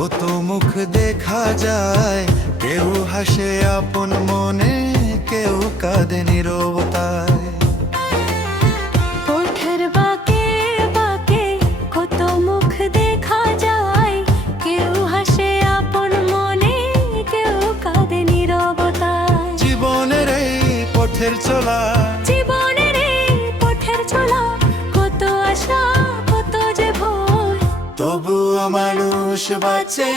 কত মুখ দেখা যায়, কেউ হাসে আপন মনে, কেউ কাঁদে নীরবতায়। পথের বাঁকে বাঁকে কত মুখ দেখা যায়, কেউ হাসে আপন মনে, কেউ কাঁদে নীরবতায়। জীবনের এই পথের চলা, জীবনের এই পথের চলা, কত আশা কত যে ভয়। তবুও মানুষ বাঁচে,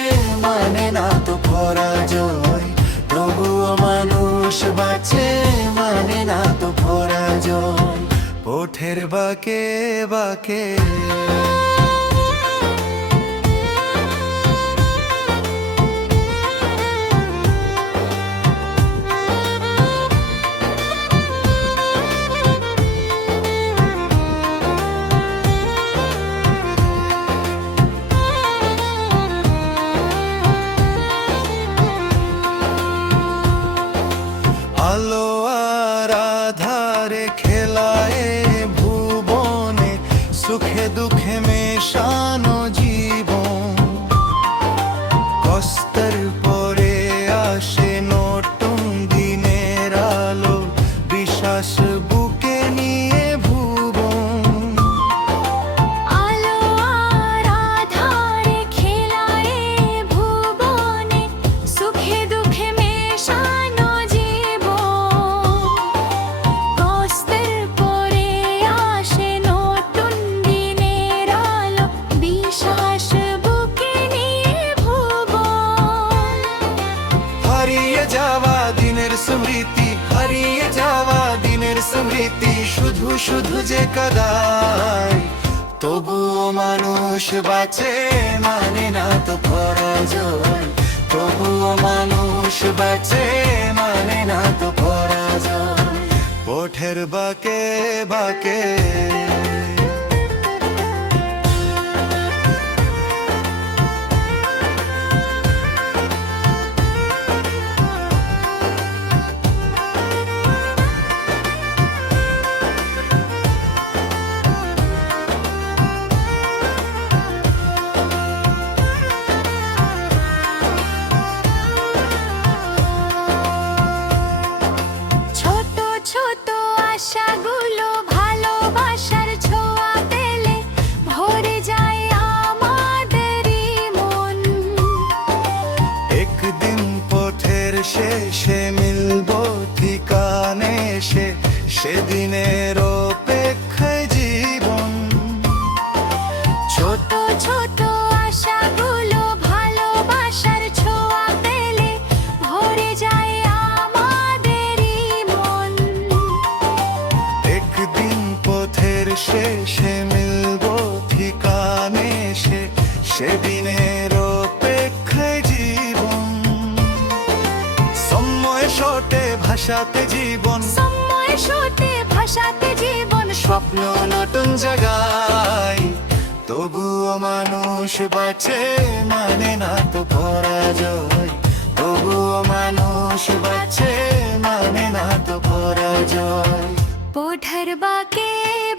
মানে না তো পরাজয়। তবুও মানুষ বাঁচে, মানে না তো পরাজয়। পথের বাঁকে বাঁকে আলো আর আধারে খেলায় ভুবনে, সুখে দুঃখে মেশানো জীবন। কষ্টের পরে আসে নতুন দিনের আলো, বিশ্বাস বুকে নিয়ে ভুবন। আলো আর আধারে খেলায় ভুবনে, সুখে দুঃখে মেশানো জীবন। কষ্টের পরে আসে নতুন দিনের আলো, বিশ্বাস বুকে নিয়ে ভুবন। হারিয়ে যাওয়া দিনের স্মৃতি, হারিয়ে যাওয়া দিনের স্মৃতি, শুধু শুধু যে কাদায়। তবুও মানুষ বাঁচে, মানে না তো পরাজয়। তবুও মানুষ বাঁচে, মানে না তো পরাজয়। পথের বাঁকে বাঁকে ছোট ছোট আশাগুলো ভালোবাসার ছোঁয়া পেলে ভরে যায় আমাদেরই মন। একদিন পথের শেষে মিলবো ঠিকানে, সেদিনের অপেক্ষায় জীবন। ছোট ছোট আশাগুলো ভালোবাসার ছোঁয়া পেলে ভরে যায় আমাদেরই মন। একদিন পথের শেষে মিলবো ঠিকানে, সেদিনের অপেক্ষায় জীবন। সময় শোটে ভাষাতে জীবন, সময় স্রোতে ভাসাতে জীবন। স্বপ্ন নতুন জায়গায়। তবুও মানুষ বাঁচে, মানে না তো পরাজয়। তবুও মানুষ বাঁচে, মানে না তো পরাজয়। পথের বাঁকে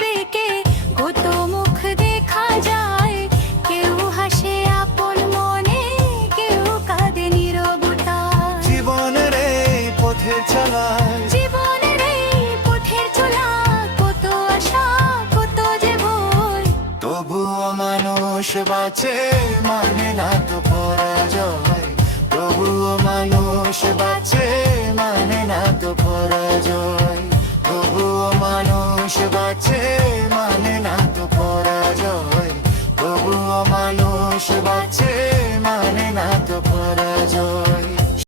বেঁকে কত মুখ দেখা যায়, কেউ হাসে আপন মনে, কেউ কাঁদে নীরবতায়। জীবনের এই পথে চলায়, জীবনের এই পথের চলা, কত আশা কত যে ভয়। তবুও মানুষ বাঁচে, মানে না তো পরাজয়। তবুও মানুষ বাঁচে, মানে না তো পরাজয়।